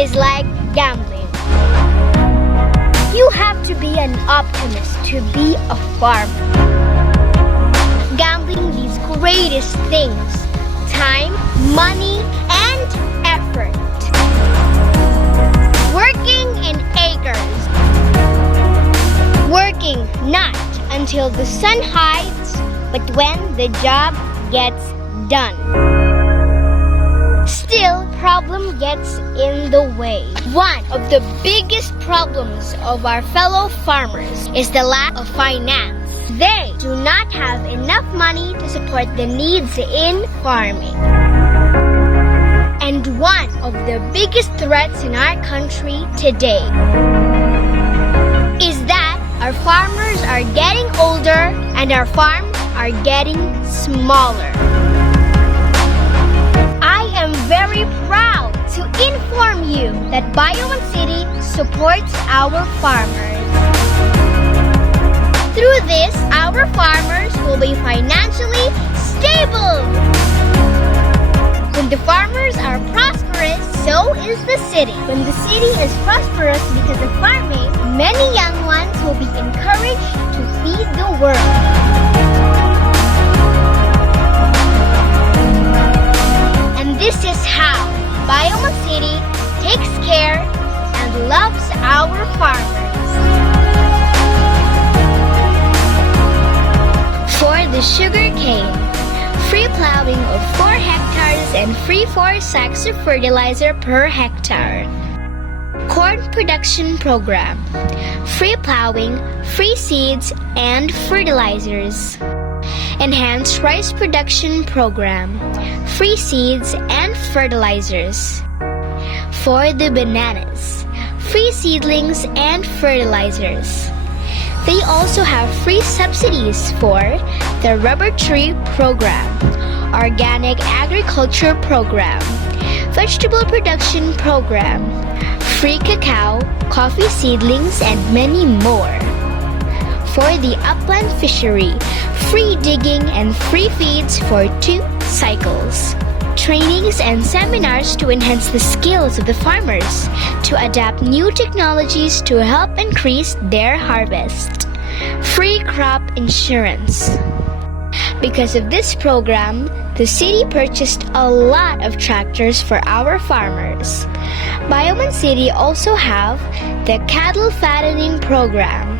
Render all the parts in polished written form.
is like gambling. You have to be an optimist to be a farmer. Gambling these greatest things: time, money, and effort. Working in acres. Working not until the sun hides, but when the job gets done. Still, problem gets in the way. One of the biggest problems of our fellow farmers is the lack of finance. They do not have enough money to support the needs in farming. And one of the biggest threats in our country today is that our farmers are getting older and our farms are getting smaller. I am very proud to inform you that Bayawan City supports our farmers. Through this, our farmers will be financially stable. When the farmers are prosperous, so is the city. When the city is prosperous because of farming, many young ones will be encouraged to feed the world. And this is how Bayawan City takes care and loves our farmers. For the sugar cane, free plowing of 4 hectares and free 4 sacks of fertilizer per hectare. Corn production program, free plowing, free seeds and fertilizers. Enhanced rice production program, free seeds and fertilizers. For the bananas, free seedlings and fertilizers. They also have free subsidies for the rubber tree program, organic agriculture program, vegetable production program, free cacao, coffee seedlings, and many more. For the upland fishery, free digging and free feeds for 2 cycles. Trainings and seminars to enhance the skills of the farmers to adapt new technologies to help increase their harvest. Free crop insurance. Because of this program, the city purchased a lot of tractors for our farmers. Bayawan City also have the cattle fattening program,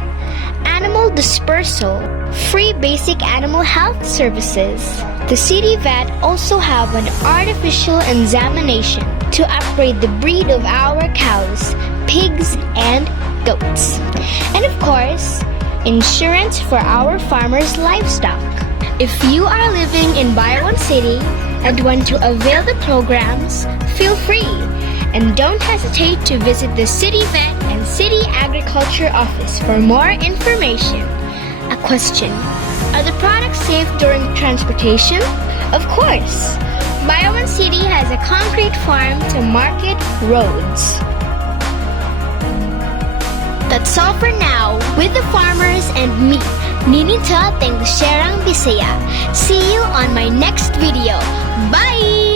animal dispersal, free basic animal health services. The city vet also have an artificial insemination to upgrade the breed of our cows, pigs, and goats. And of course, insurance for our farmers' livestock. If you are living in Bayawan City and want to avail the programs, feel free. And don't hesitate to visit the City Vet and City Agriculture Office for more information. A question: are the products safe during transportation? Of course! Bayawan City has a concrete farm to market roads. That's all for now with the farmers and me, Ninita Tengserang Bisaya. See you on my next video. Bye!